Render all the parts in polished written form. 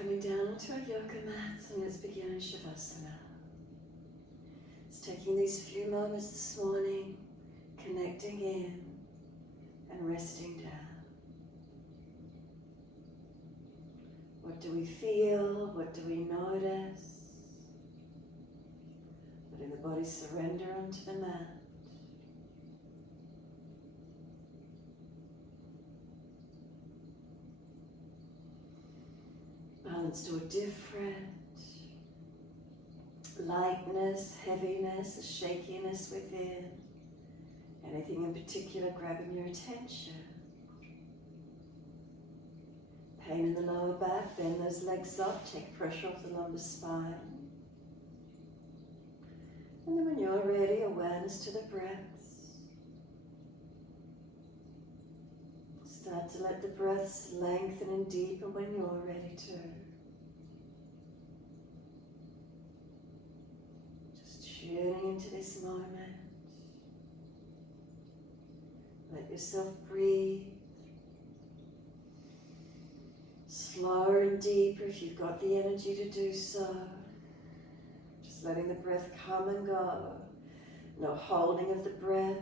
coming down onto our yoga mats and let's begin Shavasana. It's taking these few moments this morning, connecting in and resting down. What do we feel? What do we notice? Letting the body surrender onto the mat. Balance to a different lightness, heaviness, a shakiness within. Anything in particular grabbing your attention? Pain in the lower back, bend those legs up, take pressure off the lumbar spine. And then when you're ready, awareness to the breaths. Start to let the breaths lengthen and deepen when you're ready to. Just tuning into this moment. Let yourself breathe. Slower and deeper if you've got the energy to do so. Just letting the breath come and go. No holding of the breath.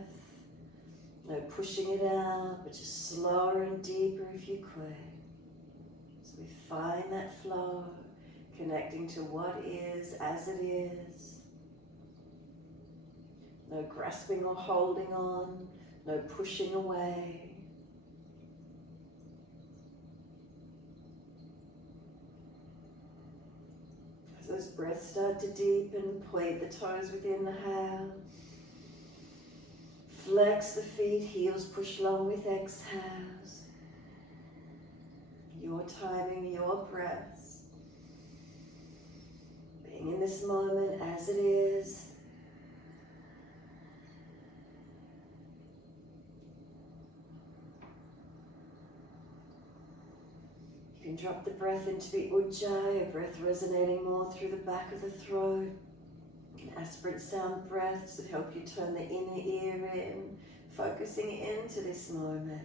No pushing it out, but just slower and deeper if you could. So we find that flow, connecting to what is as it is. No grasping or holding on, no pushing away. As those breaths start to deepen, point the toes within the hands. Flex the feet, heels push long with exhales. Your timing, your breaths. Being in this moment as it is. You can drop the breath into the Ujjayi, a breath resonating more through the back of the throat. Aspirate sound breaths that help you turn the inner ear in, focusing into this moment.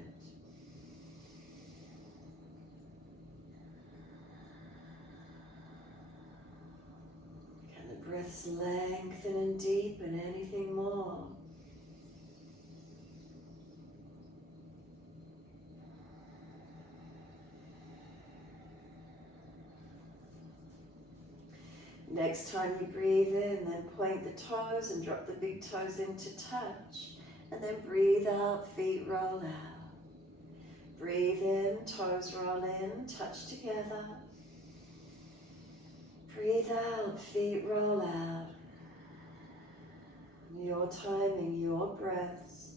Can the breaths lengthen and deepen? Anything more? Next time you breathe in, then point the toes and drop the big toes into touch. And then breathe out, feet roll out. Breathe in, toes roll in, touch together. Breathe out, feet roll out. Your timing, your breaths.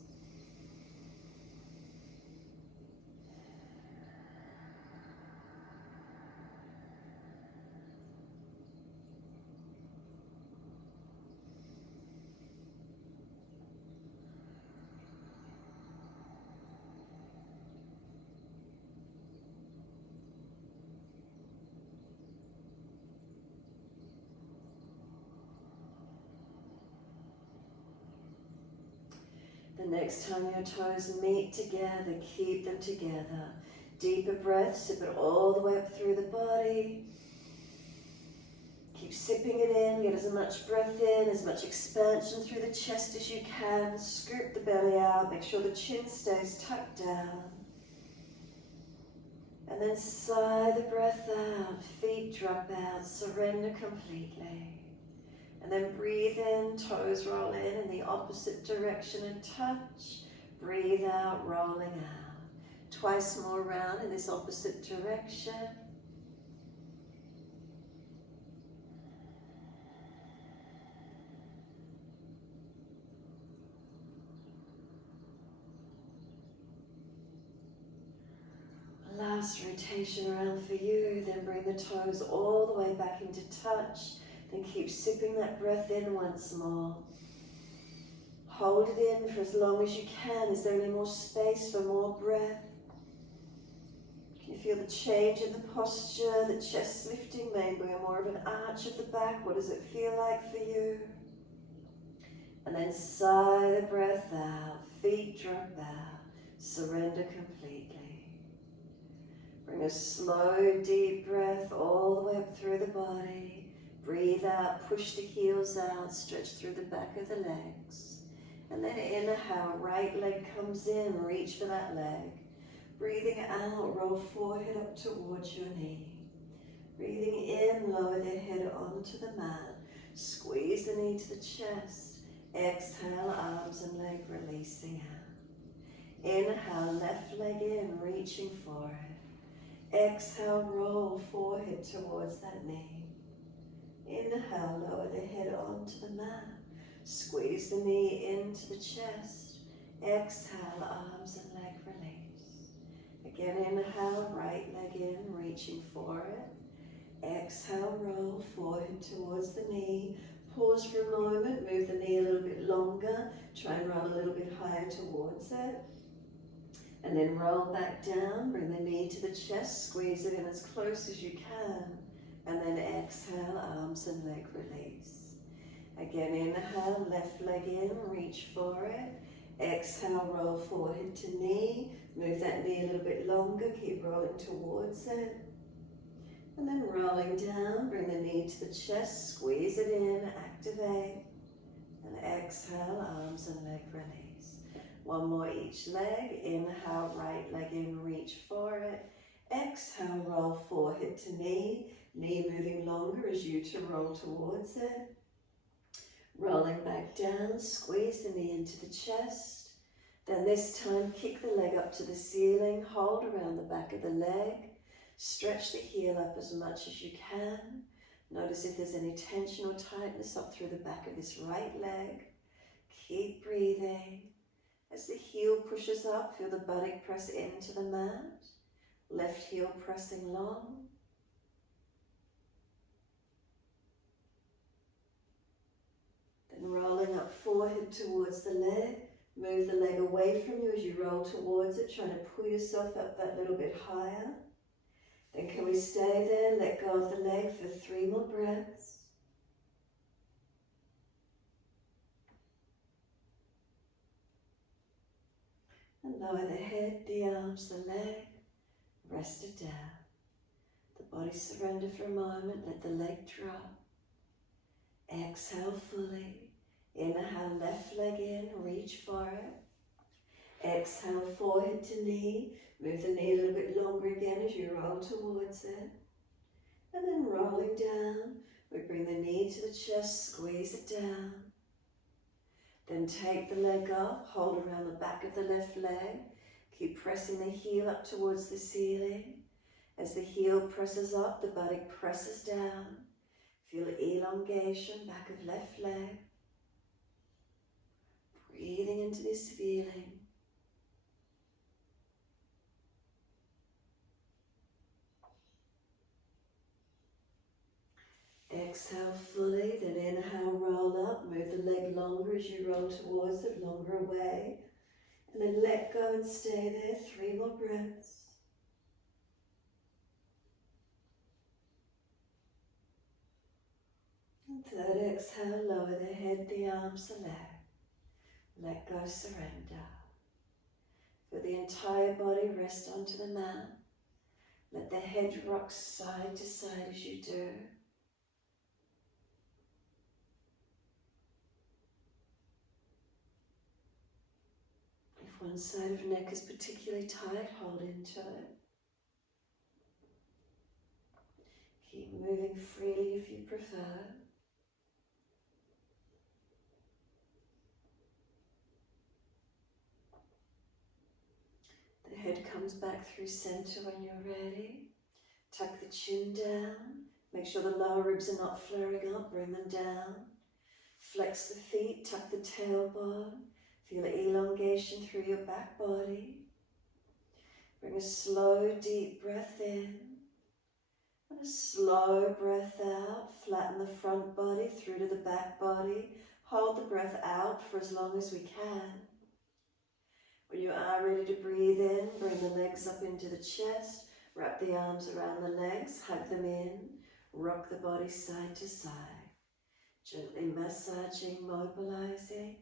The next time your toes meet together, keep them together. Deeper breath, sip it all the way up through the body. Keep sipping it in, get as much breath in, as much expansion through the chest as you can. Scoop the belly out, make sure the chin stays tucked down. And then sigh the breath out, feet drop out, surrender completely. And then breathe in, toes roll in the opposite direction and touch. Breathe out, rolling out. Twice more round in this opposite direction. Last rotation around for you, then bring the toes all the way back into touch. Then keep sipping that breath in once more. Hold it in for as long as you can. Is there any more space for more breath? Can you feel the change in the posture, the chest lifting, maybe more of an arch of the back? What does it feel like for you? And then sigh the breath out, feet drop out, surrender completely. Bring a slow, deep breath all the way up through the body. Breathe out, push the heels out, stretch through the back of the legs. And then inhale, right leg comes in, reach for that leg. Breathing out, roll forehead up towards your knee. Breathing in, lower the head onto the mat. Squeeze the knee to the chest. Exhale, arms and leg releasing out. Inhale, left leg in, reaching for it. Exhale, roll forehead towards that knee. Inhale, lower the head onto the mat. Squeeze the knee into the chest. Exhale, arms and leg release. Again, inhale, right leg in, reaching for it. Exhale, roll forehead towards the knee. Pause for a moment, move the knee a little bit longer. Try and roll a little bit higher towards it. And then roll back down, bring the knee to the chest, squeeze it in as close as you can. And then exhale, arms and leg release. Again, inhale, left leg in, reach for it. Exhale, roll forehead to knee. Move that knee a little bit longer, keep rolling towards it. And then rolling down, bring the knee to the chest, squeeze it in, activate. And exhale, arms and leg release. One more each leg. Inhale, right leg in, reach for it. Exhale, roll forehead to knee. Knee moving longer as you to roll towards it. Rolling back down, squeeze the knee into the chest. Then this time, kick the leg up to the ceiling, hold around the back of the leg. Stretch the heel up as much as you can. Notice if there's any tension or tightness up through the back of this right leg. Keep breathing. As the heel pushes up, feel the buttock press into the mat. Left heel pressing long. Then rolling up forehead towards the leg. Move the leg away from you as you roll towards it, trying to pull yourself up that little bit higher. Then can we stay there, let go of the leg for 3 more breaths. And lower the head, the arms, the leg, rest it down. The body surrender for a moment, let the leg drop. Exhale fully. Inhale, left leg in, reach for it. Exhale, forehead to knee. Move the knee a little bit longer again as you roll towards it. And then rolling down, we bring the knee to the chest, squeeze it down. Then take the leg up, hold around the back of the left leg. Keep pressing the heel up towards the ceiling. As the heel presses up, the buttock presses down. Feel elongation, back of left leg. Breathing into this feeling. Exhale fully, then inhale, roll up. Move the leg longer as you roll towards it, longer away. And then let go and stay there, 3 more breaths. And third exhale, lower the head, the arms, the leg. Let go, surrender. For the entire body, rest onto the mat. Let the head rock side to side as you do. If one side of neck is particularly tight, hold into it. Keep moving freely if you prefer. The head comes back through center when you're ready. Tuck the chin down. Make sure the lower ribs are not flaring up. Bring them down. Flex the feet. Tuck the tailbone. Feel elongation through your back body. Bring a slow, deep breath in. And a slow breath out. Flatten the front body through to the back body. Hold the breath out for as long as we can. When you are ready to breathe in, bring the legs up into the chest. Wrap the arms around the legs. Hug them in. Rock the body side to side. Gently massaging, mobilizing.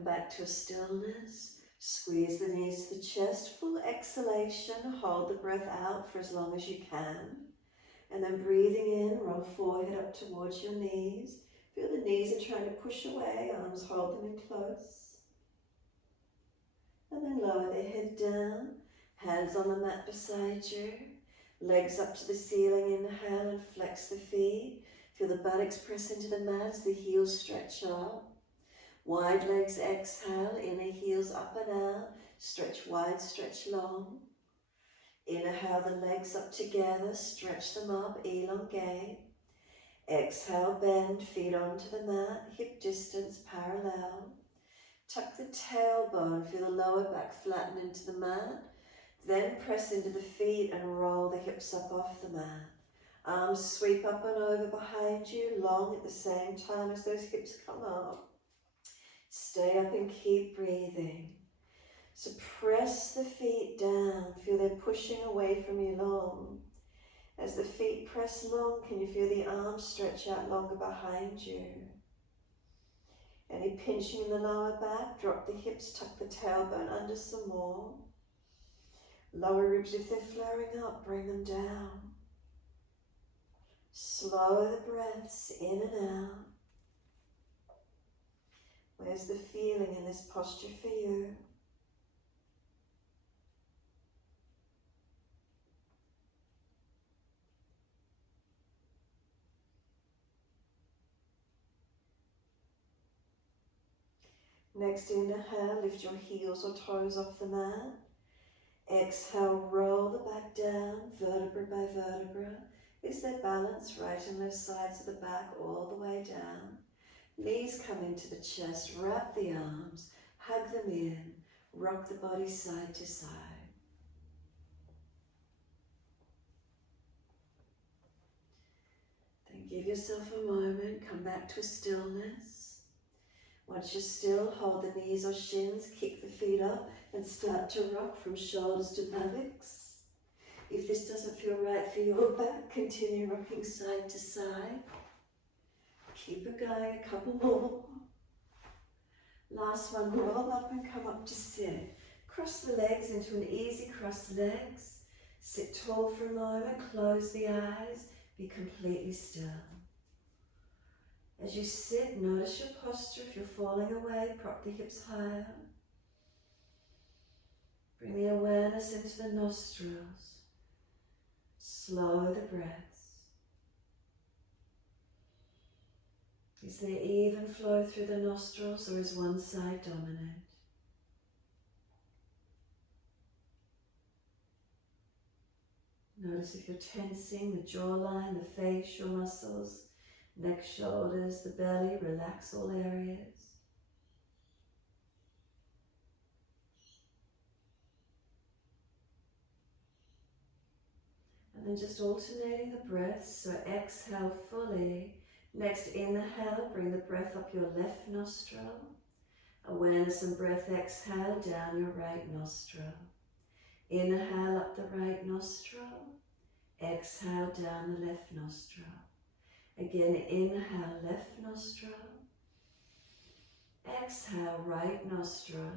Come back to a stillness. Squeeze the knees to the chest. Full exhalation. Hold the breath out for as long as you can. And then breathing in, roll forehead up towards your knees. Feel the knees are trying to push away. Arms hold them in close. And then lower the head down. Hands on the mat beside you. Legs up to the ceiling. Inhale and flex the feet. Feel the buttocks press into the mat as the heels stretch up. Wide legs, exhale, inner heels up and out, stretch wide, stretch long. Inhale the legs up together, stretch them up, elongate. Exhale, bend, feet onto the mat, hip distance parallel. Tuck the tailbone, feel the lower back flatten into the mat. Then press into the feet and roll the hips up off the mat. Arms sweep up and over behind you, long at the same time as those hips come up. Stay up and keep breathing. So press the feet down. Feel they're pushing away from you long. As the feet press long, can you feel the arms stretch out longer behind you? Any pinching in the lower back, drop the hips, tuck the tailbone under some more. Lower ribs, if they're flaring up, bring them down. Slow the breaths in and out. Where's the feeling in this posture for you? Next inhale, lift your heels or toes off the mat. Exhale, roll the back down, vertebra by vertebra. Is there balance? Right and left sides of the back all the way down. Knees come into the chest, wrap the arms, hug them in, rock the body side to side. Then give yourself a moment, come back to a stillness. Once you're still, hold the knees or shins, kick the feet up and start to rock from shoulders to buttocks. If this doesn't feel right for your back, continue rocking side to side. Keep it going, a couple more. Last one, roll up and come up to sit. Cross the legs into an easy cross legs. Sit tall for a moment, close the eyes, be completely still. As you sit, notice your posture. If you're falling away, prop the hips higher. Bring the awareness into the nostrils. Slow the breaths. Is there even flow through the nostrils, or is one side dominant? Notice if you're tensing the jawline, the facial muscles, neck, shoulders, the belly, relax all areas. And then just alternating the breaths, so exhale fully. Next inhale, bring the breath up your left nostril. Awareness and breath, exhale down your right nostril. Inhale up the right nostril. Exhale down the left nostril. Again, inhale left nostril. Exhale right nostril.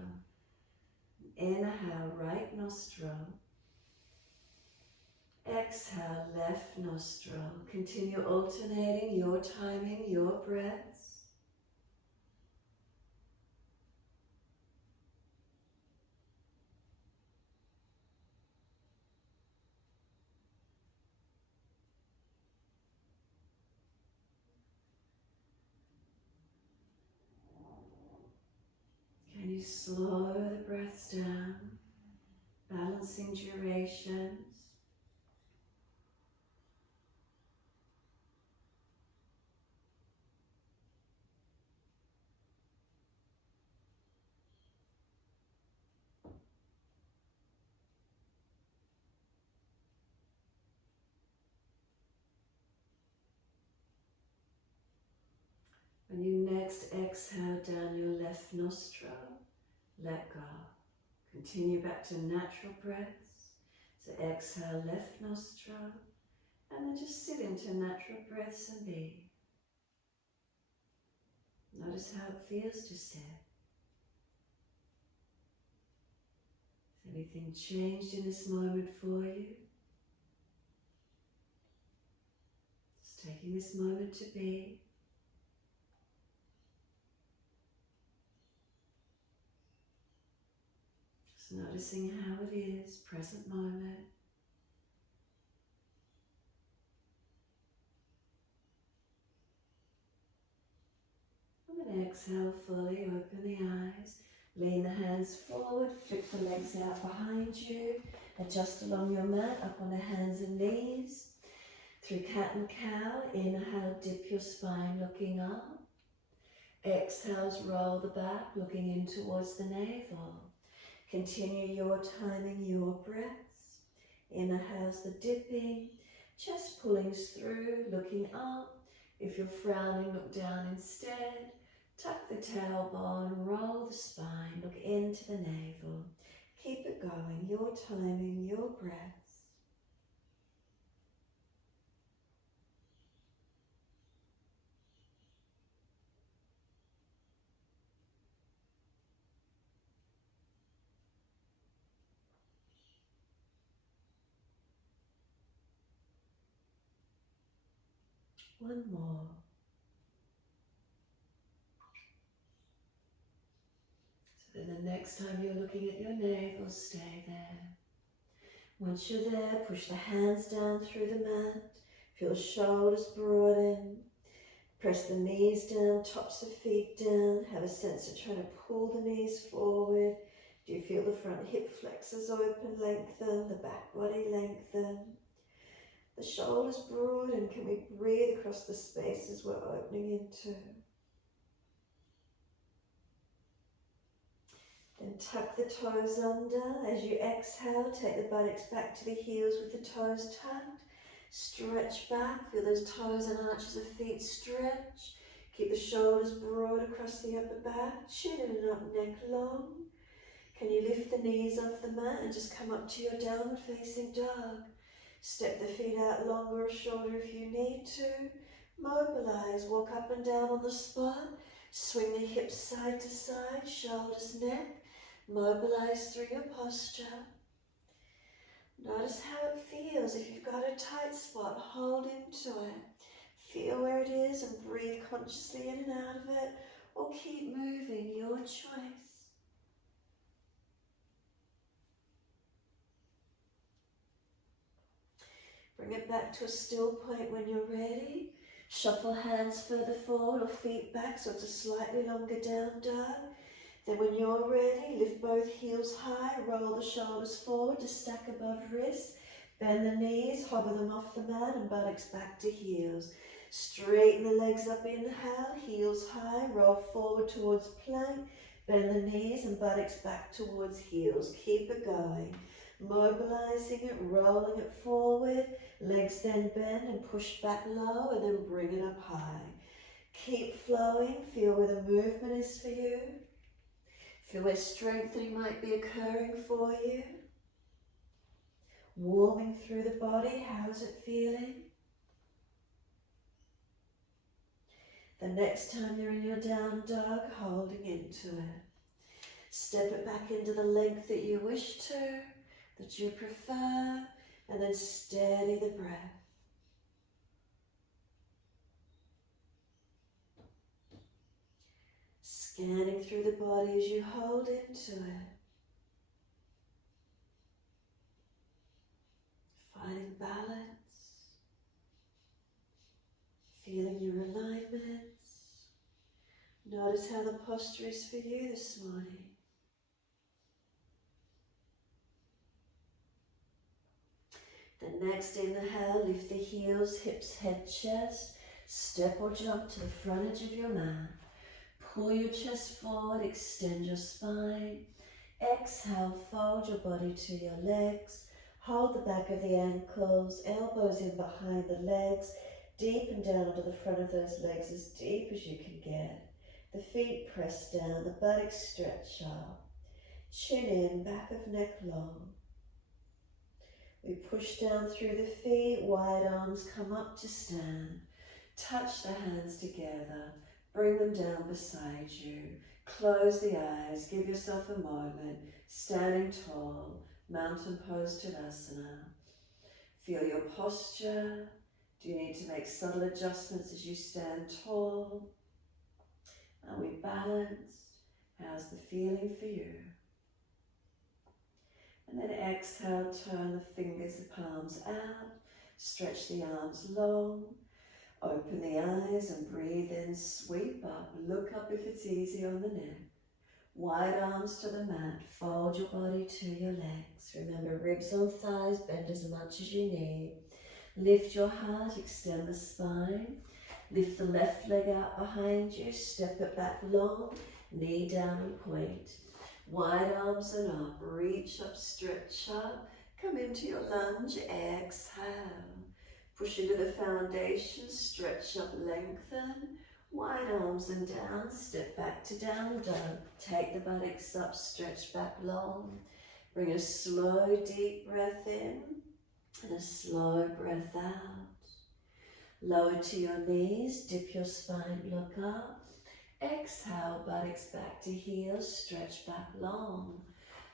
Inhale right nostril. Exhale left nostril. Continue alternating your timing, your breaths. Can you slow the breaths down, balancing durations? When you next exhale down your left nostril, let go. Continue back to natural breaths. So exhale left nostril, and then just sit into natural breaths and be. Notice how it feels to sit. Anything changed in this moment for you? Just taking this moment to be. Just noticing how it is, present moment. And then exhale fully, open the eyes. Lean the hands forward, flick the legs out behind you. Adjust along your mat, up on the hands and knees. Through cat and cow, inhale, dip your spine, looking up. Exhales, roll the back, looking in towards the navel. Continue your timing, your breaths. Inhales, the dipping, chest pulling through, looking up. If you're frowning, look down instead. Tuck the tailbone, roll the spine, look into the navel. Keep it going, your timing, your breaths. One more. So then the next time you're looking at your navel, stay there. Once you're there, push the hands down through the mat. Feel shoulders broaden. Press the knees down, tops of feet down. Have a sense of trying to pull the knees forward. Do you feel the front hip flexors open, lengthen, the back body lengthen? The shoulders broaden. Can we breathe across the spaces we're opening into? Then tuck the toes under. As you exhale, take the buttocks back to the heels with the toes tucked. Stretch back, feel those toes and arches of feet stretch. Keep the shoulders broad across the upper back, chin and up, neck long. Can you lift the knees off the mat and just come up to your downward facing dog? Step the feet out longer or shorter if you need to. Mobilize, walk up and down on the spot. Swing the hips side to side, shoulders, neck. Mobilize through your posture. Notice how it feels. If you've got a tight spot, hold into it. Feel where it is and breathe consciously in and out of it, or keep moving, your choice. Bring it back to a still point when you're ready. Shuffle hands further forward or feet back so it's a slightly longer down dog. Then when you're ready, lift both heels high, roll the shoulders forward to stack above wrists. Bend the knees, hover them off the mat and buttocks back to heels. Straighten the legs up, inhale, heels high, roll forward towards plank. Bend the knees and buttocks back towards heels. Keep it going. Mobilizing it, rolling it forward. Legs then bend and push back low and then bring it up high. Keep flowing, feel where the movement is for you. Feel where strengthening might be occurring for you. Warming through the body, how is it feeling? The next time you're in your down dog, holding into it. Step it back into the length that you wish to, that you prefer, and then steady the breath. Scanning through the body as you hold into it. Finding balance. Feeling your alignments. Notice how the posture is for you this morning. The next inhale, lift the heels, hips, head, chest. Step or jump to the front edge of your mat. Pull your chest forward, extend your spine. Exhale, fold your body to your legs. Hold the back of the ankles, elbows in behind the legs. Deepen down onto the front of those legs as deep as you can get. The feet press down, the buttocks stretch up. Chin in, back of neck long. We push down through the feet, wide arms come up to stand. Touch the hands together, bring them down beside you. Close the eyes, give yourself a moment, standing tall, mountain pose Tadasana. Feel your posture. Do you need to make subtle adjustments as you stand tall? Are we balanced? How's the feeling for you? And then exhale, turn the fingers, the palms out, stretch the arms long, open the eyes and breathe in, sweep up, look up if it's easy on the neck. Wide arms to the mat, fold your body to your legs. Remember, ribs on thighs, bend as much as you need. Lift your heart, extend the spine. Lift the left leg out behind you, step it back long, knee down and point. Wide arms and up, reach up, stretch up. Come into your lunge, exhale. Push into the foundation, stretch up, lengthen. Wide arms and down, step back to down dog. Take the buttocks up, stretch back long. Bring a slow, deep breath in and a slow breath out. Lower to your knees, dip your spine, look up. Exhale, buttocks back to heels, stretch back long.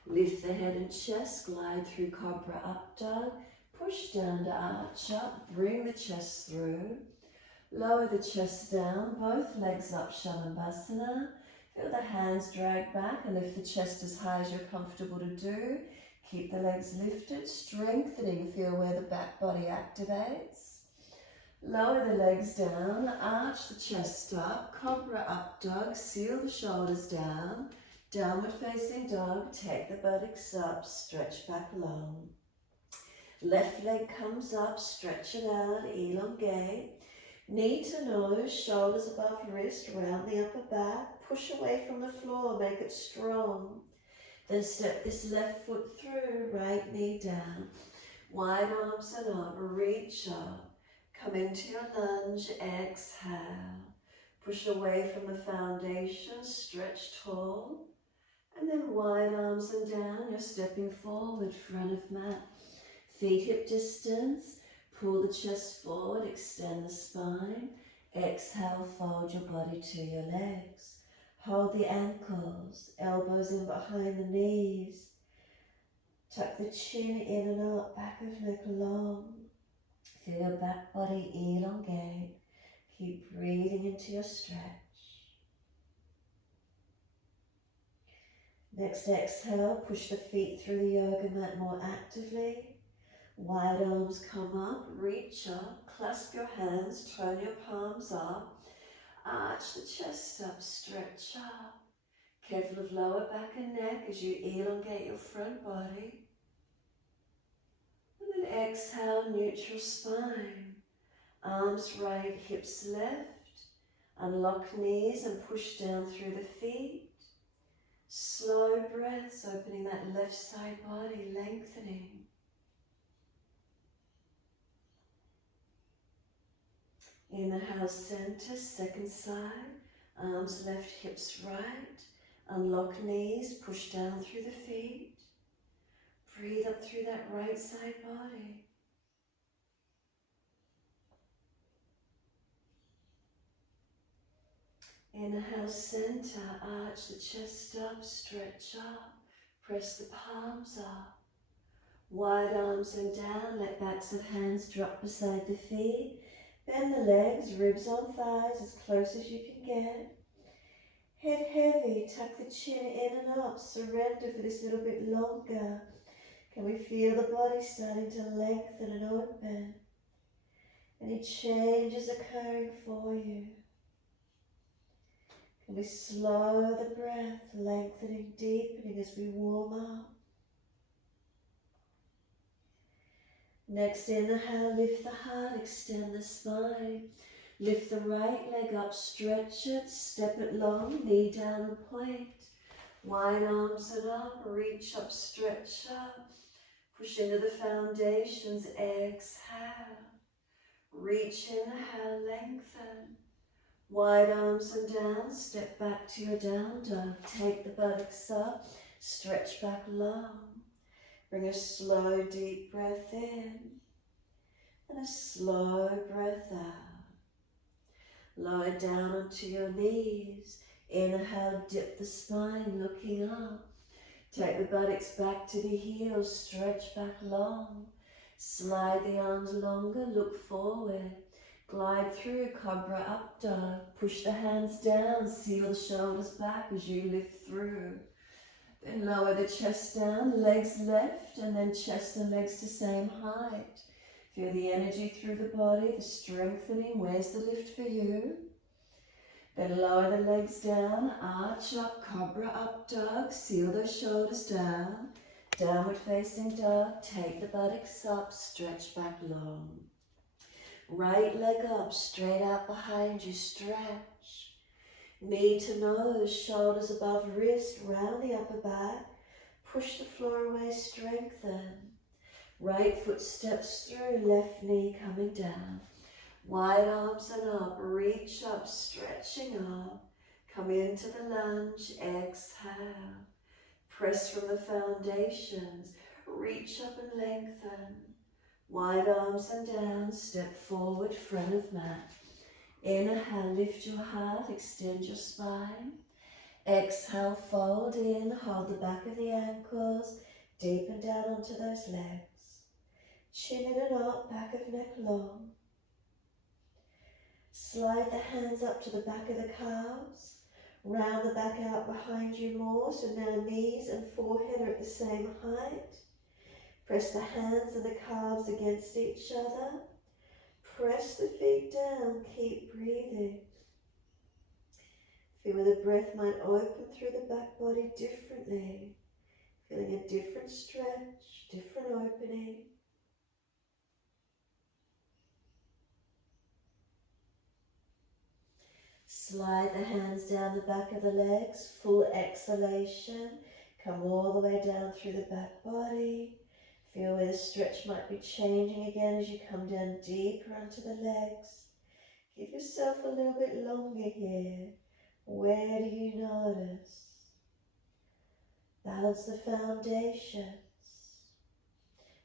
Lift the head and chest, glide through Cobra Up Dog. Push down to arch up, bring the chest through. Lower the chest down, both legs up, Shalabhasana. Feel the hands drag back and lift the chest as high as you're comfortable to do. Keep the legs lifted, strengthening, feel where the back body activates. Lower the legs down, arch the chest up, Cobra Up Dog, seal the shoulders down. Downward facing dog, take the buttocks up, stretch back long. Left leg comes up, stretch it out, elongate. Knee to nose, shoulders above wrist, round the upper back. Push away from the floor, make it strong. Then step this left foot through, right knee down. Wide arms and up, reach up. Come into your lunge, exhale. Push away from the foundation, stretch tall. And then wide arms and down, you're stepping forward, front of mat. Feet hip distance. Pull the chest forward, extend the spine. Exhale, fold your body to your legs. Hold the ankles, elbows in behind the knees. Tuck the chin in and up, back of neck long. Feel your back body elongate. Keep breathing into your stretch. Next exhale, push the feet through the yoga mat more actively. Wide arms come up, reach up, clasp your hands, turn your palms up, arch the chest up, stretch up. Careful of lower back and neck as you elongate your front body. And then exhale, neutral spine. Arms right, hips left. Unlock knees and push down through the feet. Slow breaths, opening that left side body, lengthening. Inhale, center, second side, arms left, hips right. Unlock knees, push down through the feet. Breathe up through that right side body. Inhale, center, arch the chest up, stretch up. Press the palms up. Wide arms and down, let backs of hands drop beside the feet. Bend the legs, ribs on thighs, as close as you can get. Head heavy, tuck the chin in and up, surrender for this little bit longer. Can we feel the body starting to lengthen and open? Any changes occurring for you? Can we slow the breath, lengthening, deepening as we warm up? Next inhale, lift the heart, extend the spine. Lift the right leg up, stretch it, step it long, knee down and point. Wide arms and up, reach up, stretch up. Push into the foundations, exhale. Reach, inhale, lengthen. Wide arms and down, step back to your down dog. Take the buttocks up, stretch back long. Bring a slow, deep breath in and a slow breath out. Lower down onto your knees. Inhale, dip the spine, looking up. Take the buttocks back to the heels, stretch back long. Slide the arms longer, look forward. Glide through, cobra up dog. Push the hands down, seal the shoulders back as you lift through. Then lower the chest down, legs left, and then chest and legs to same height. Feel the energy through the body, the strengthening. Where's the lift for you? Then lower the legs down, arch up, cobra up dog, seal those shoulders down. Downward facing dog, take the buttocks up, stretch back long. Right leg up, straight out behind you, stretch. Knee to nose, shoulders above wrist, round the upper back. Push the floor away, strengthen. Right foot steps through, left knee coming down. Wide arms and up, reach up, stretching up. Come into the lunge, exhale. Press from the foundations, reach up and lengthen. Wide arms and down, step forward, front of mat. Inhale, lift your heart, extend your spine. Exhale, fold in, hold the back of the ankles, deepen down onto those legs. Chin in and up, back of neck long. Slide the hands up to the back of the calves. Round the back out behind you more, so now knees and forehead are at the same height. Press the hands and the calves against each other. Press the feet down, keep breathing. Feel the breath might open through the back body differently. Feeling a different stretch, different opening. Slide the hands down the back of the legs, full exhalation. Come all the way down through the back body. Feel where the stretch might be changing again as you come down deeper onto the legs. Give yourself a little bit longer here. Where do you notice? Balance the foundations.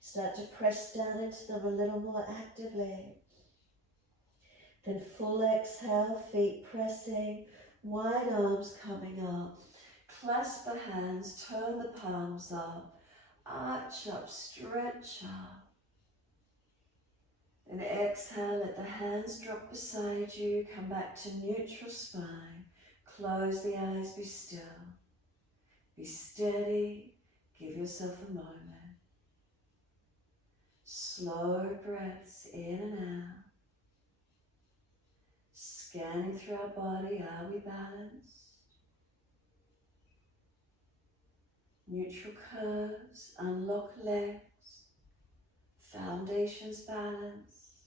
Start to press down into them a little more actively. Then full exhale, feet pressing, wide arms coming up. Clasp the hands, turn the palms up, arch up, stretch up. Then exhale, let the hands drop beside you, come back to neutral spine. Close the eyes, be still. Be steady, give yourself a moment. Slow breaths in and out. Scanning through our body, are we balanced? Neutral curves, unlock legs, foundations balanced.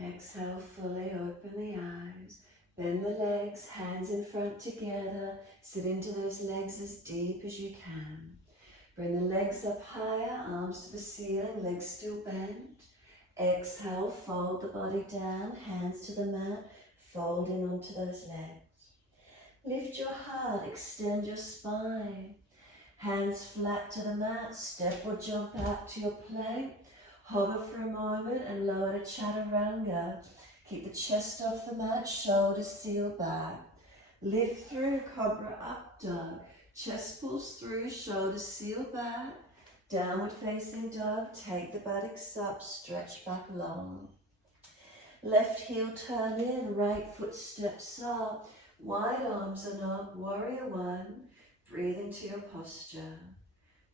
Exhale fully, open the eyes, bend the legs, hands in front together, sit into those legs as deep as you can. Bring the legs up higher, arms to the ceiling, legs still bent. Exhale, fold the body down, hands to the mat, fold in onto those legs. Lift your heart, extend your spine. Hands flat to the mat, step or jump out to your plank. Hover for a moment and lower to chaturanga. Keep the chest off the mat, shoulders seal back. Lift through, cobra up dog. Chest pulls through, shoulders seal back. Downward facing dog, take the buttocks up, stretch back long. Left heel turn in, right foot steps up. Wide arms and up, warrior one. Breathe into your posture.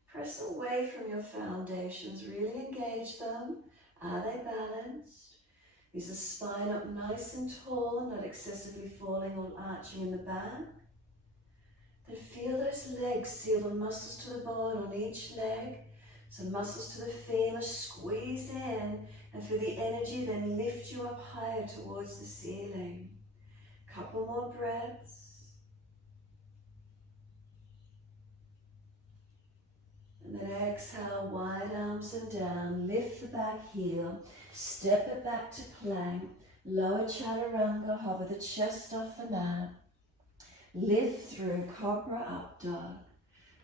Press away from your foundations, really engage them. Are they balanced? Is the spine up nice and tall, not excessively falling or arching in the back? Then feel those legs, seal the muscles to the bone on each leg. So muscles to the femur, squeeze in, and through the energy then lift you up higher towards the ceiling. Couple more breaths. And then exhale, wide arms and down, lift the back heel, step it back to plank, lower chaturanga, hover the chest off the mat. Lift through, cobra up dog.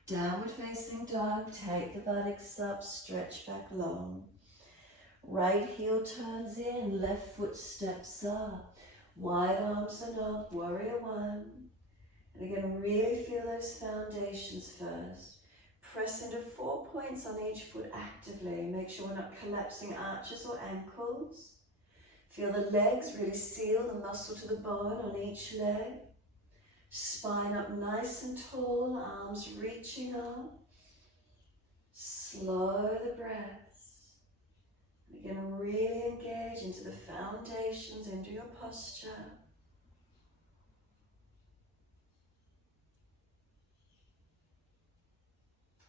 Downward facing dog, take the buttocks up, stretch back long. Right heel turns in, left foot steps up. Wide arms and up, warrior one. And again, really feel those foundations first. Press into 4 points on each foot actively. Make sure we're not collapsing arches or ankles. Feel the legs really seal the muscle to the bone on each leg. Spine up nice and tall, arms reaching up. Slow the breaths. Again, really engage into the foundations, into your posture.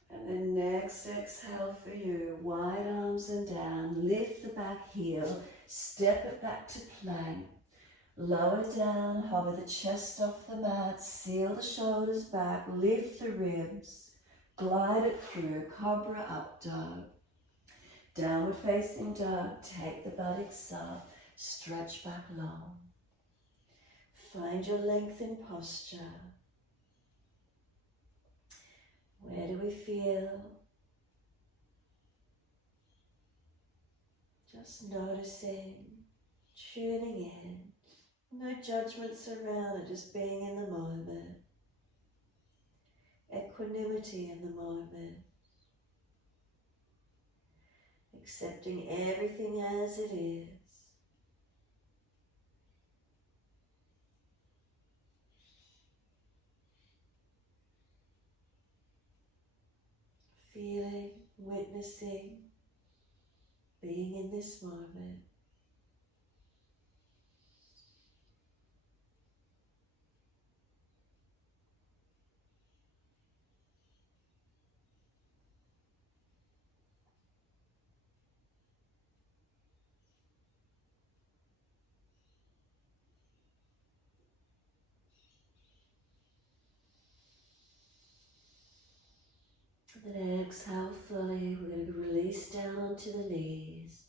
And then next exhale for you, wide arms and down, lift the back heel, step it back to plank, lower down, hover the chest off the mat, seal the shoulders back, lift the ribs, glide it through, cobra up dog. Downward facing dog, take the buttocks up, stretch back long. Find your length in posture. Where do we feel? Just noticing, tuning in. No judgments around it, just being in the moment. Equanimity in the moment. Accepting everything as it is. Feeling, witnessing, being in this moment. Then exhale fully. We're going to release down onto the knees.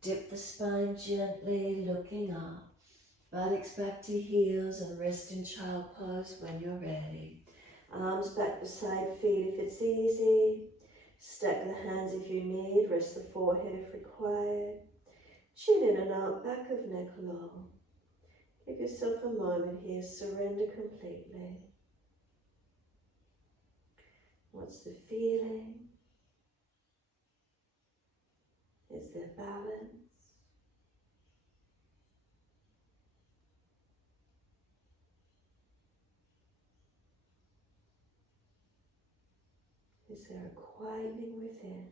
Dip the spine gently, looking up. Buttocks back to heels and rest in child pose when you're ready. Arms back beside feet if it's easy. Stack the hands if you need. Rest the forehead if required. Chin in and out, back of neck long. Give yourself a moment here. Surrender completely. What's the feeling? Is there balance? Is there a quietening within?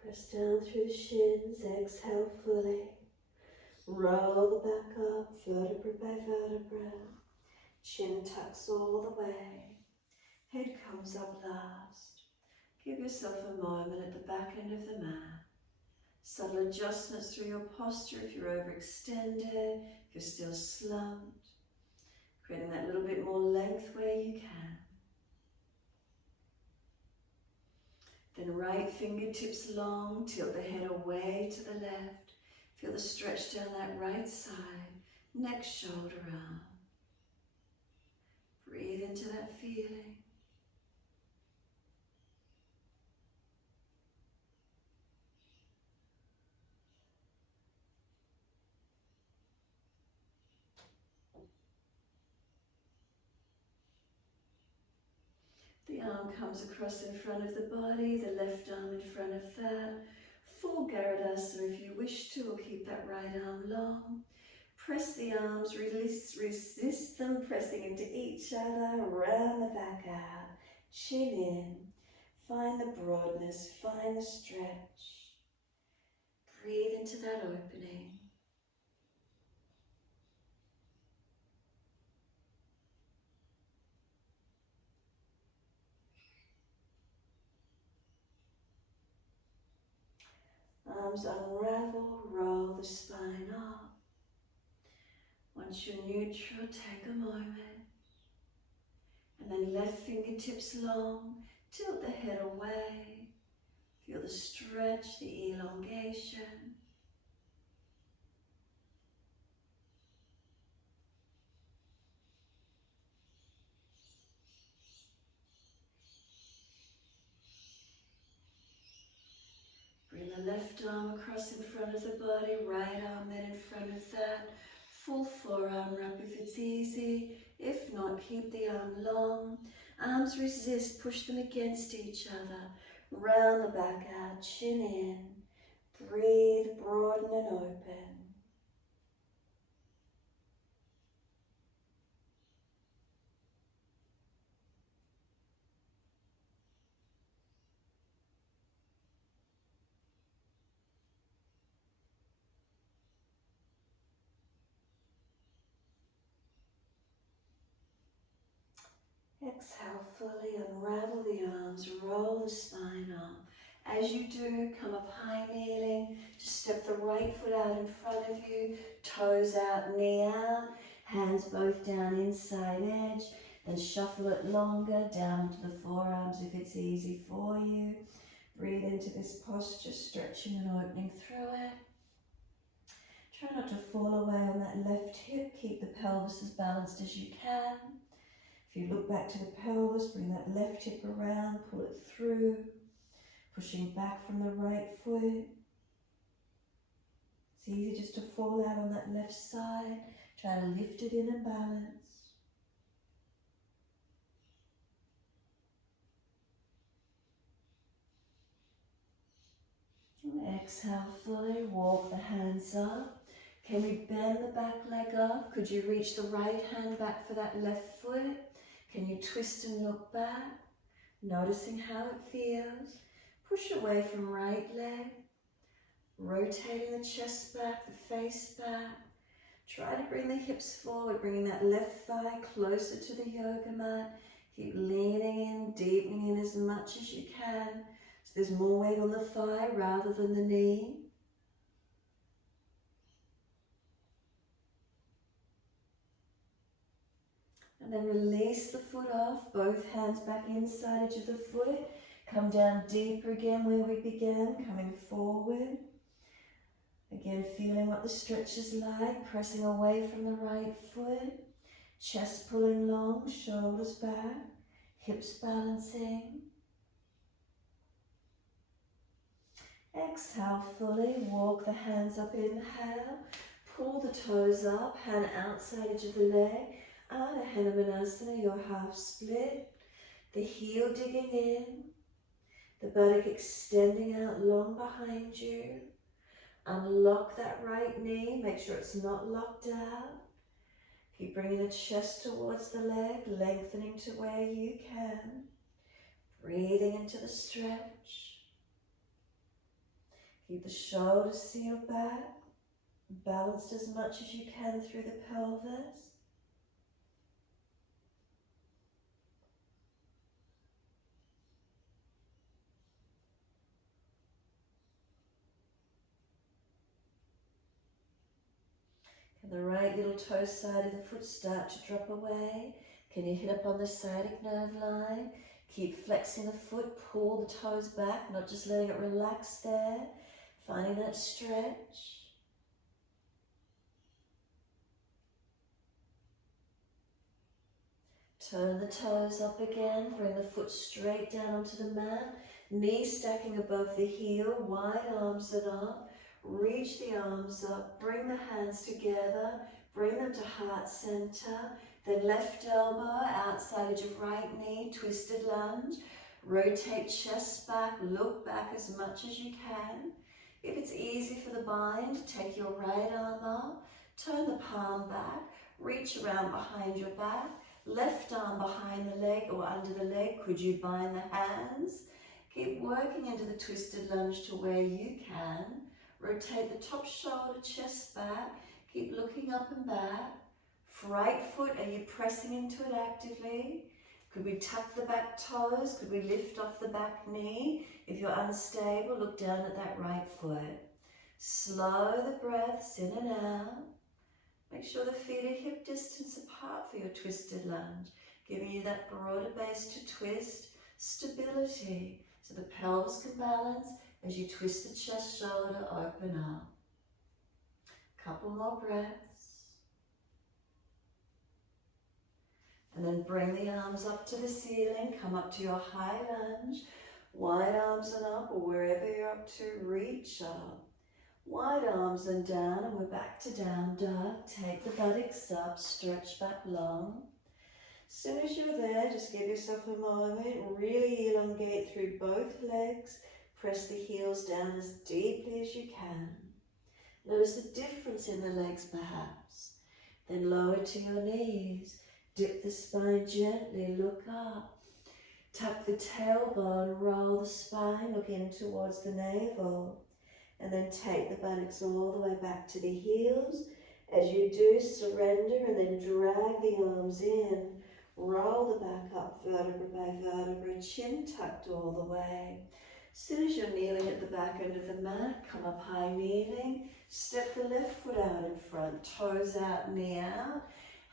Press down through the shins, exhale fully. Roll the back up, vertebra by vertebra. Chin tucks all the way. Head comes up last. Give yourself a moment at the back end of the mat. Subtle adjustments through your posture if you're overextended, if you're still slumped. Creating that little bit more length where you can. Then right fingertips long, tilt the head away to the left. Feel the stretch down that right side, neck, shoulder, arm. Breathe into that feeling. The arm comes across in front of the body, the left arm in front of that. Full Garudasana if you wish to, or keep that right arm long. Press the arms, resist them, pressing into each other, round the back out. Chin in, find the broadness, find the stretch. Breathe into that opening. Arms unravel, roll the spine up. Once you're neutral, take a moment. And then left fingertips long, tilt the head away. Feel the stretch, the elongation. Bring the left arm across in front of the body, right arm then in front of that. Full forearm wrap if it's easy. If not, keep the arm long. Arms resist, push them against each other. Round the back out, chin in. Breathe, broaden and open. Exhale fully, unravel the arms, roll the spine up. As you do, come up high kneeling, just step the right foot out in front of you, toes out, knee out, hands both down inside edge, then shuffle it longer, down to the forearms if it's easy for you. Breathe into this posture, stretching and opening through it. Try not to fall away on that left hip, keep the pelvis as balanced as you can. If you look back to the pelvis, bring that left hip around, pull it through, pushing back from the right foot. It's easy just to fall out on that left side. Try to lift it in and balance. And exhale fully, walk the hands up. Can we bend the back leg up? Could you reach the right hand back for that left foot? Can you twist and look back? Noticing how it feels. Push away from right leg. Rotating the chest back, the face back. Try to bring the hips forward, bringing that left thigh closer to the yoga mat. Keep leaning in, deepening in as much as you can. So there's more weight on the thigh rather than the knee. And then release the foot off, both hands back inside edge of the foot. Come down deeper again where we began, coming forward. Again, feeling what the stretch is like, pressing away from the right foot. Chest pulling long, shoulders back, hips balancing. Exhale fully, walk the hands up, inhale. Pull the toes up, hand outside edge of the leg. Ardha Hanumanasana, your half split. The heel digging in. The buttock extending out long behind you. Unlock that right knee, make sure it's not locked out. Keep bringing the chest towards the leg, lengthening to where you can. Breathing into the stretch. Keep the shoulders sealed back, balanced as much as you can through the pelvis. Can the right little toe side of the foot start to drop away? Can you hit up on the sciatic nerve line? Keep flexing the foot, pull the toes back, not just letting it relax there. Finding that stretch. Turn the toes up again, bring the foot straight down onto the mat. Knees stacking above the heel, wide arms and up. Reach the arms up, bring the hands together, bring them to heart center. Then left elbow, outside edge of right knee, twisted lunge. Rotate chest back, look back as much as you can. If it's easy for the bind, take your right arm up, turn the palm back, reach around behind your back, left arm behind the leg or under the leg. Could you bind the hands? Keep working into the twisted lunge to where you can. Rotate the top shoulder, chest back. Keep looking up and back. Right foot, are you pressing into it actively? Could we tuck the back toes? Could we lift off the back knee? If you're unstable, look down at that right foot. Slow the breaths in and out. Make sure the feet are hip distance apart for your twisted lunge, giving you that broader base to twist, stability, so the pelvis can balance as you twist the chest, shoulder, open up. Couple more breaths. And then bring the arms up to the ceiling, come up to your high lunge, wide arms and up, or wherever you're up to, reach up. Wide arms and down, and we're back to down dog. Take the buttocks up, stretch back long. As soon as you're there, just give yourself a moment, really elongate through both legs, press the heels down as deeply as you can. Notice the difference in the legs perhaps. Then lower to your knees, dip the spine gently, look up. Tuck the tailbone, roll the spine, look in towards the navel. And then take the buttocks all the way back to the heels. As you do, surrender and then drag the arms in. Roll the back up, vertebra by vertebra, chin tucked all the way. As soon as you're kneeling at the back end of the mat, come up high kneeling. Step the left foot out in front, toes out, knee out.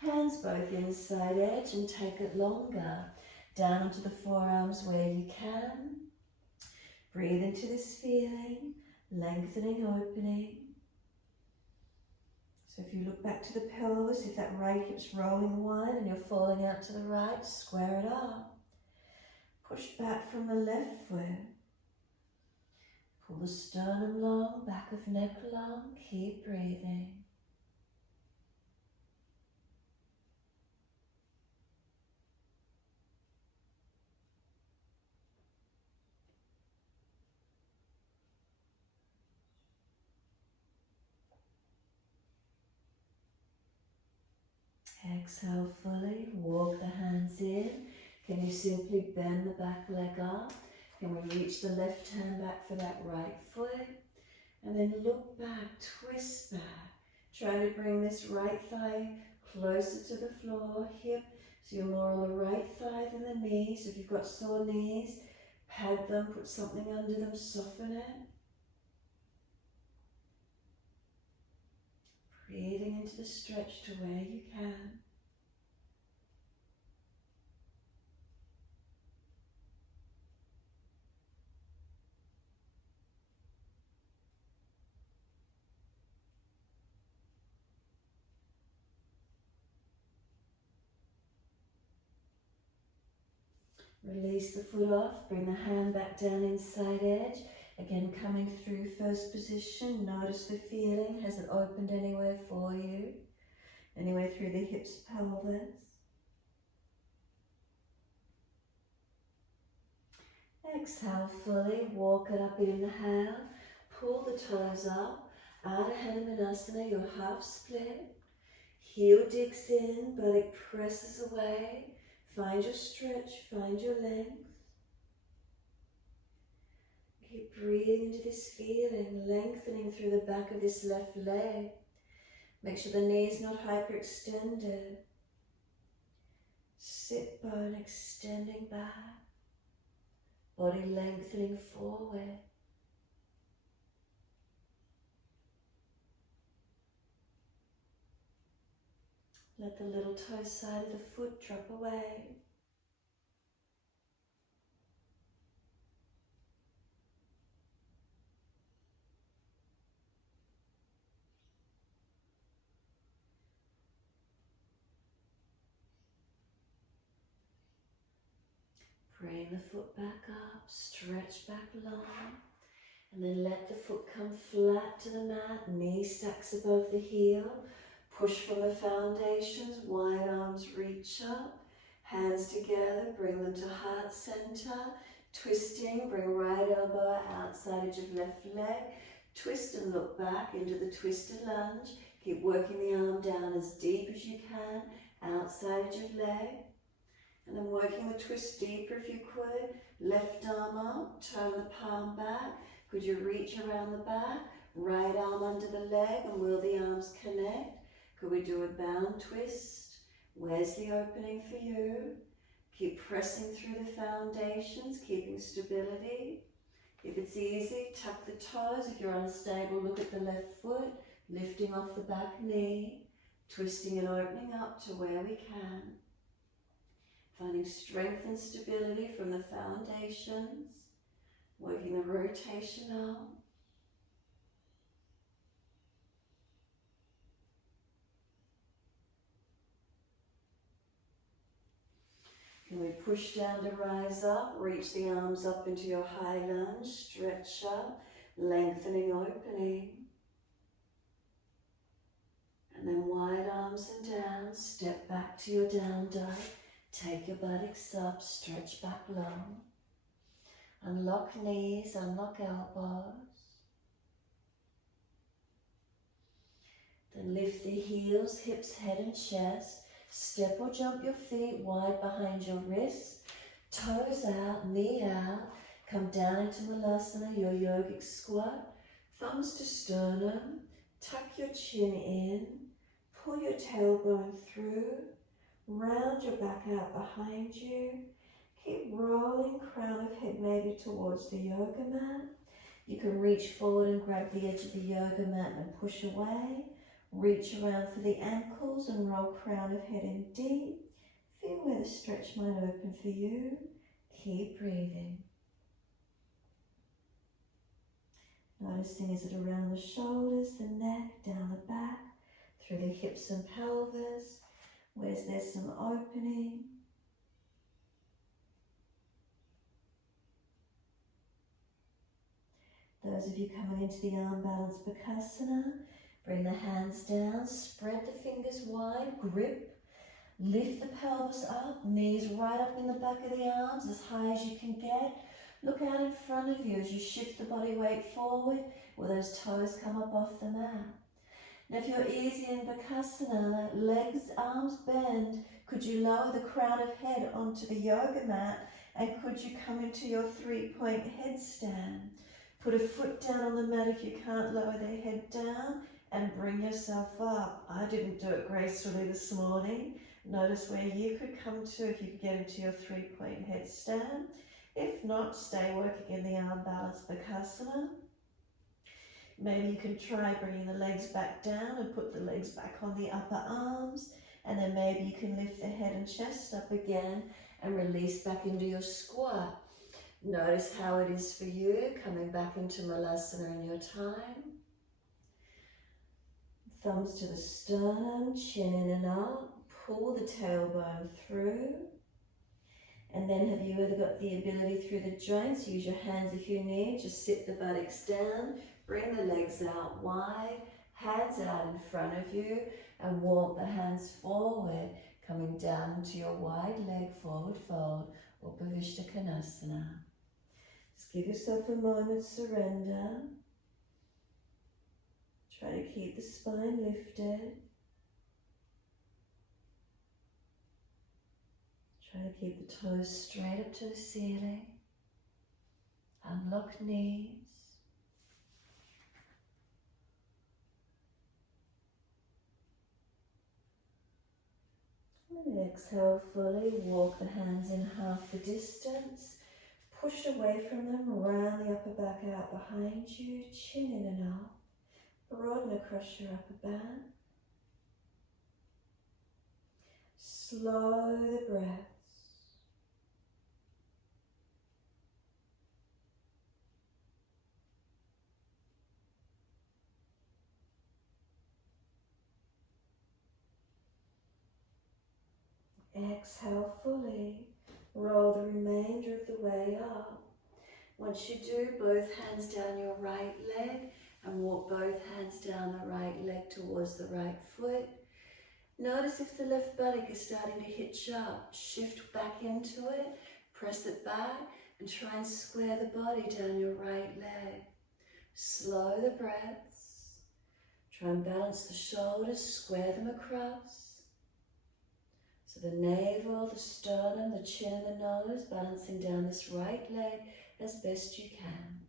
Hands both inside edge and take it longer. Down onto the forearms where you can. Breathe into this feeling. Lengthening, opening. So if you look back to the pelvis, if that right hip's rolling wide and you're falling out to the right, square it up. Push back from the left foot. Pull the sternum long, back of neck long. Keep breathing. Exhale fully, walk the hands in. Can you simply bend the back leg up? Can we reach the left hand back for that right foot? And then look back, twist back. Try to bring this right thigh closer to the floor, hip, so you're more on the right thigh than the knee. So if you've got sore knees, pad them, put something under them, soften it. Breathing into the stretch to where you can. Release the foot off, bring the hand back down inside edge. Again, coming through first position, notice the feeling. Has it opened anywhere for you? Anywhere through the hips, pelvis? Exhale fully, walk it up, inhale. Pull the toes up, Ardha Hanumanasana, your half split. Heel digs in, buttock presses away. Find your stretch, find your length. Keep breathing into this feeling, lengthening through the back of this left leg. Make sure the knee's not hyperextended. Sit bone extending back. Body lengthening forward. Let the little toe side of the foot drop away. Bring the foot back up, stretch back long, and then let the foot come flat to the mat, knee stacks above the heel. Push from the foundations, wide arms reach up, hands together, bring them to heart center. Twisting, bring right elbow outside edge of left leg. Twist and look back into the twisted lunge. Keep working the arm down as deep as you can, outside edge of leg. And then working the twist deeper if you could. Left arm up, turn the palm back. Could you reach around the back? Right arm under the leg, and will the arms connect? Could we do a bound twist? Where's the opening for you? Keep pressing through the foundations, keeping stability. If it's easy, tuck the toes. If you're unstable, look at the left foot, lifting off the back knee. twisting and opening up to where we can, finding strength and stability from the foundations, working the rotation up. Can we push down to rise up, reach the arms up into your high lunge, stretch up, lengthening, opening. And then wide arms and down, step back to your down dog, take your buttocks up, stretch back long. Unlock knees, unlock elbows. Then lift the heels, hips, head and chest. Step or jump your feet wide behind your wrists. Toes out, knee out. Come down into Malasana, your yogic squat. Thumbs to sternum. Tuck your chin in. Pull your tailbone through. Round your back out behind you. Keep rolling crown of head maybe towards the yoga mat. You can reach forward and grab the edge of the yoga mat and push away. Reach around for the ankles and roll crown of head in deep. Feel where the stretch might open for you. Keep breathing. Noticing, is it around the shoulders, the neck, down the back, through the hips and pelvis? Where's there some opening? Those of you coming into the arm balance Bakasana, bring the hands down, spread the fingers wide, grip, lift the pelvis up, knees right up in the back of the arms, as high as you can get. Look out in front of you as you shift the body weight forward, where those toes come up off the mat. Now if you're easy in Bakasana, legs, arms bend, could you lower the crown of head onto the yoga mat, and could you come into your 3-point headstand? Put a foot down on the mat if you can't lower the head down, and bring yourself up. I didn't do it gracefully this morning. Notice where you could come to if you could get into your 3-point headstand. If not, stay working in the arm balance Bakasana. Maybe you can try bringing the legs back down and put the legs back on the upper arms, and then maybe you can lift the head and chest up again and release back into your squat. Notice how it is for you, coming back into Malasana in your time. Thumbs to the sternum, chin in and up, pull the tailbone through. And then have you ever got the ability through the joints? Use your hands if you need, just sit the buttocks down, bring the legs out wide, hands out in front of you, and walk the hands forward, coming down to your wide leg forward fold, Upavishta Konasana. Just give yourself a moment's surrender. Try to keep the spine lifted. Try to keep the toes straight up to the ceiling. Unlock knees. And exhale fully. Walk the hands in half the distance. Push away from them. Round the upper back out behind you. Chin in and up. Broaden across your upper back. Slow the breaths. Exhale fully. Roll the remainder of the way up. Once you do, both hands down your right leg and walk both hands down the right leg towards the right foot. Notice if the left buttock is starting to hitch up. Shift back into it, press it back, and try and square the body down your right leg. Slow the breaths. Try and balance the shoulders, square them across. So the navel, the sternum, the chin and the nose, balancing down this right leg as best you can.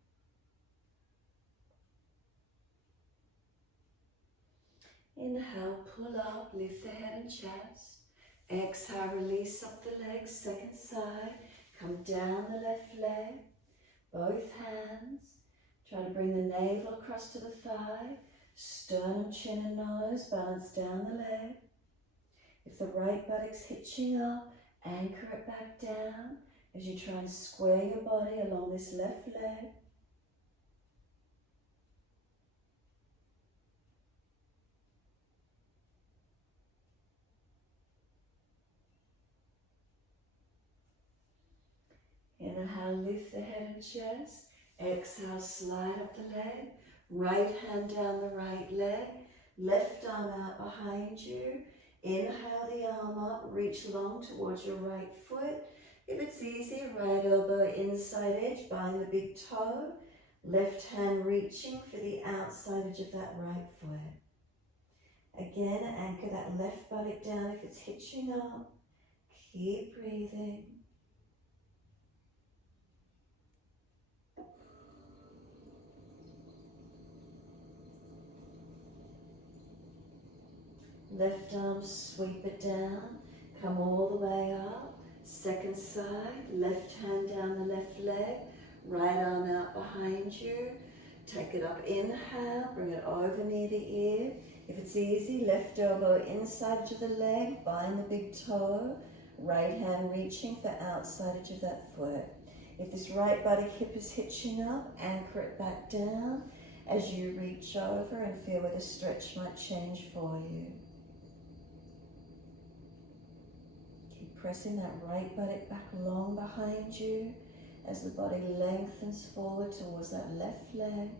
Inhale, pull up, lift the head and chest. Exhale, release up the legs, second side. Come down the left leg, both hands. Try to bring the navel across to the thigh. Sternum, chin and nose, balance down the leg. If the right buttock's hitching up, anchor it back down as you try and square your body along this left leg. Inhale, lift the head and chest. Exhale, slide up the leg. Right hand down the right leg. Left arm out behind you. Inhale the arm up, reach long towards your right foot. If it's easy, right elbow inside edge, bind the big toe. Left hand reaching for the outside edge of that right foot. Again, anchor that left buttock down if it's hitching up. Keep breathing. Left arm, sweep it down, come all the way up. Second side, left hand down the left leg, right arm out behind you. Take it up, inhale, bring it over near the ear. If it's easy, left elbow inside to the leg, bind the big toe. Right hand reaching for outside edge of that foot. If this right buttock hip is hitching up, anchor it back down as you reach over and feel where the stretch might change for you. Pressing that right buttock back long behind you as the body lengthens forward towards that left leg.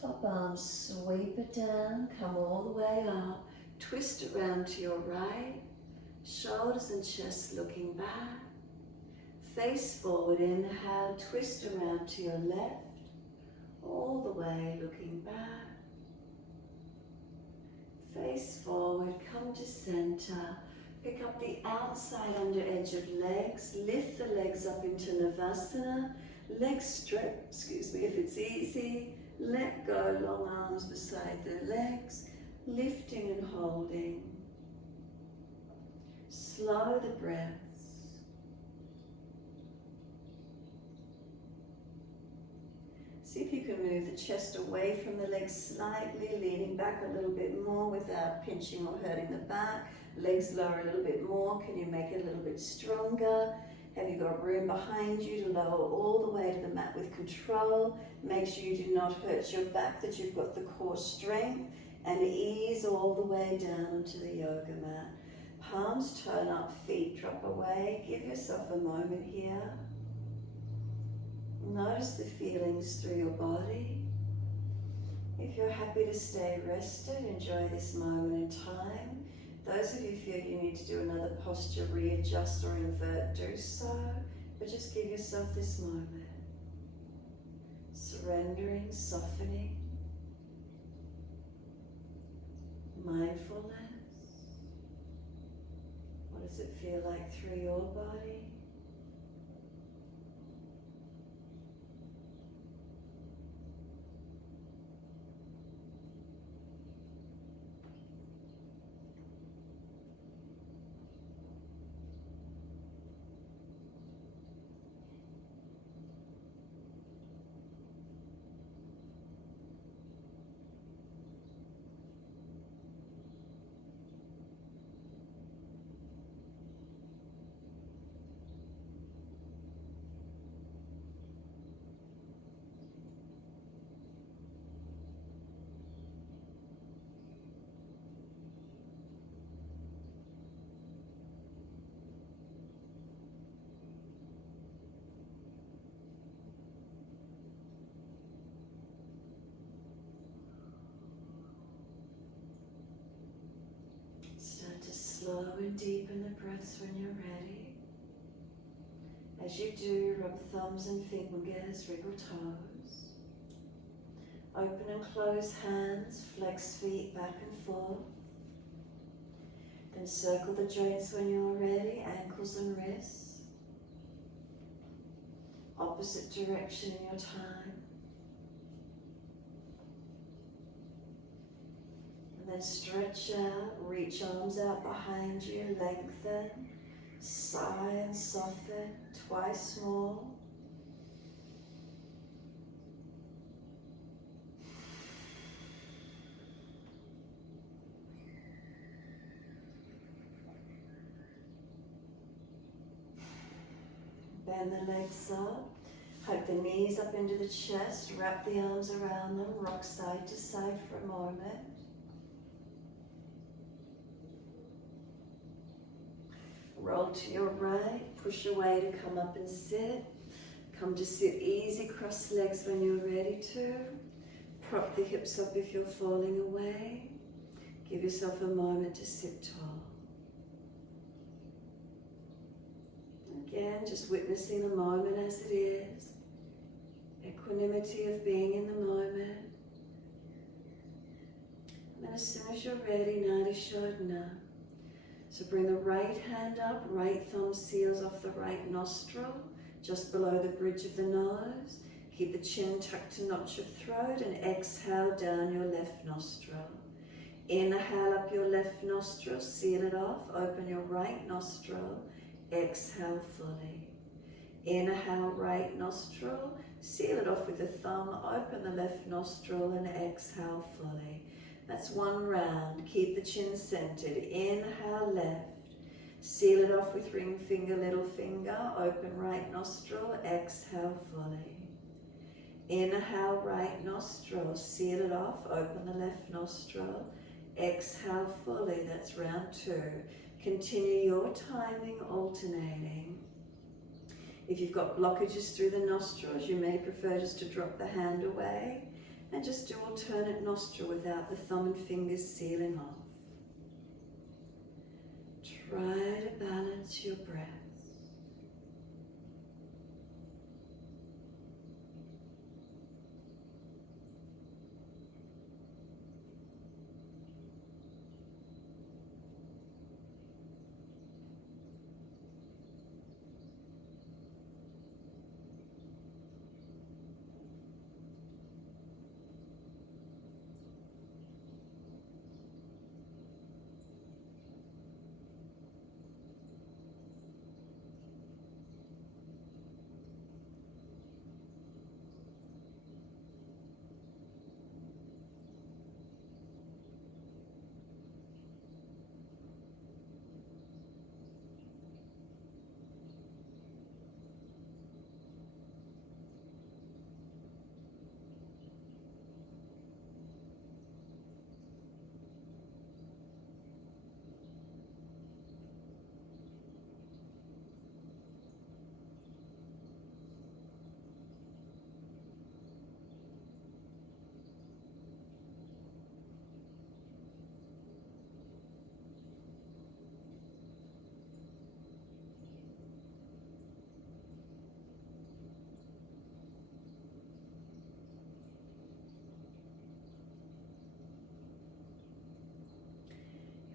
Top arm, sweep it down, come all the way up, twist around to your right, shoulders and chest looking back. Face forward, inhale, twist around to your left, all the way looking back. Face forward, come to center, pick up the outside under edge of legs, lift the legs up into Navasana, legs stretch, if it's easy, let go, long arms beside the legs, lifting and holding. Slow the breaths. See if you can move the chest away from the legs slightly, leaning back a little bit more without pinching or hurting the back. Legs lower a little bit more. Can you make it a little bit stronger? Have you got room behind you to lower all the way to the mat with control? Make sure you do not hurt your back, that you've got the core strength, and ease all the way down onto the yoga mat. Palms turn up, feet drop away. Give yourself a moment here. Notice the feelings through your body. If you're happy to stay rested, enjoy this moment in time. Those of you feel you need to do another posture, readjust or invert, do so. But just give yourself this moment. Surrendering, softening. Mindfulness. What does it feel like through your body? Start to slow and deepen the breaths when you're ready. As you do, rub thumbs and fingers, wriggle toes. Open and close hands, flex feet back and forth. Then circle the joints when you're ready, ankles and wrists. Opposite direction in your time. And then stretch out, reach arms out behind you, lengthen, sigh and soften, twice more. Bend the legs up. Hug the knees up into the chest. Wrap the arms around them. Rock side to side for a moment. Roll to your right. Push away to come up and sit. Come to sit easy, cross legs when you're ready to. Prop the hips up if you're falling away. Give yourself a moment to sit tall. Again, just witnessing the moment as it is. Equanimity of being in the moment. And then as soon as you're ready, Nadi Shodhana. So bring the right hand up, right thumb seals off the right nostril, just below the bridge of the nose. Keep the chin tucked to notch your throat and exhale down your left nostril. Inhale up your left nostril, seal it off, open your right nostril, exhale fully. Inhale right nostril, seal it off with the thumb, open the left nostril and exhale fully. That's one round. Keep the chin centered. Inhale left. Seal it off with ring finger, little finger. Open right nostril. Exhale fully. Inhale right nostril. Seal it off. Open the left nostril. Exhale fully. That's round 2. Continue your timing, alternating. If you've got blockages through the nostrils, you may prefer just to drop the hand away. And just do alternate nostril without the thumb and fingers sealing off. Try to balance your breath.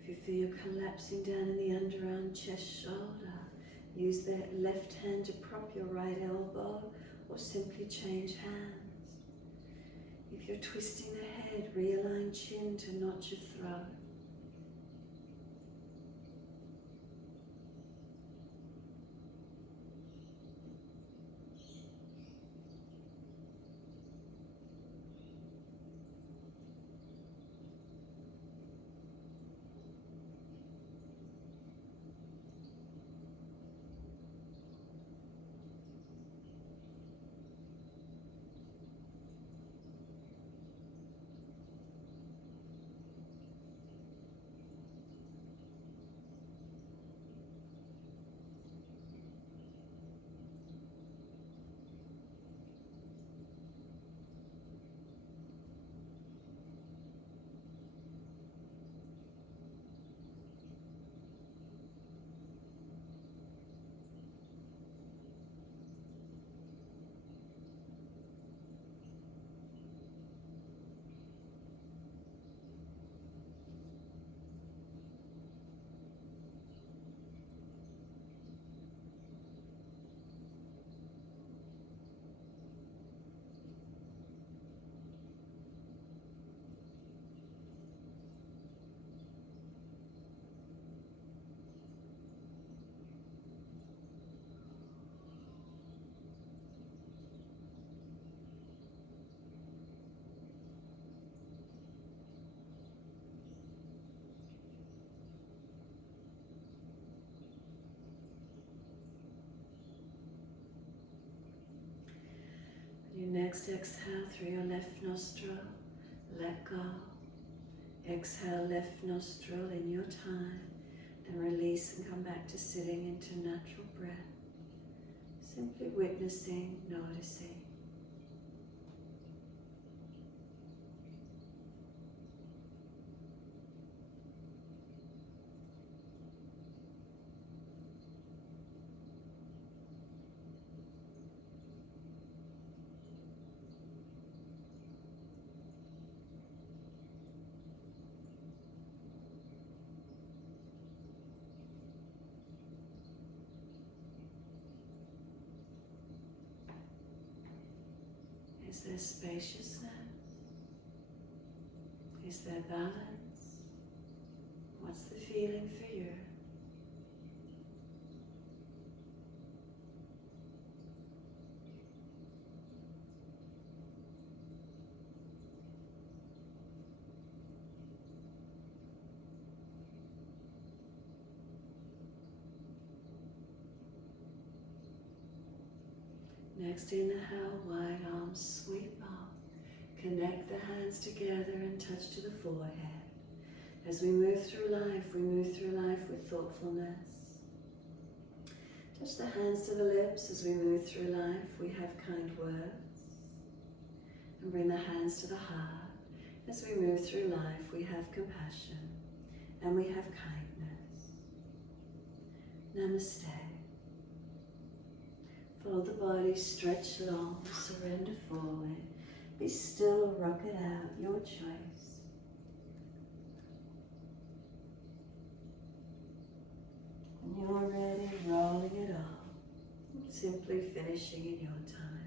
If you feel you're collapsing down in the underarm, chest, shoulder, use that left hand to prop your right elbow or simply change hands. If you're twisting the head, realign chin to notch your throat. Next, exhale through your left nostril, let go. Exhale left nostril in your time, then release and come back to sitting into natural breath. Simply witnessing, noticing. Is there spaciousness? Is there balance? What's the feeling for you? Next, inhale, wide arms sweep up. Connect the hands together and touch to the forehead. As we move through life with thoughtfulness. Touch the hands to the lips. As we move through life, we have kind words. And bring the hands to the heart. As we move through life, we have compassion and we have kindness. Namaste. Fold the body, stretch long, surrender forward. Be still or rock it out, your choice. When you're ready, rolling it off. Simply finishing in your time.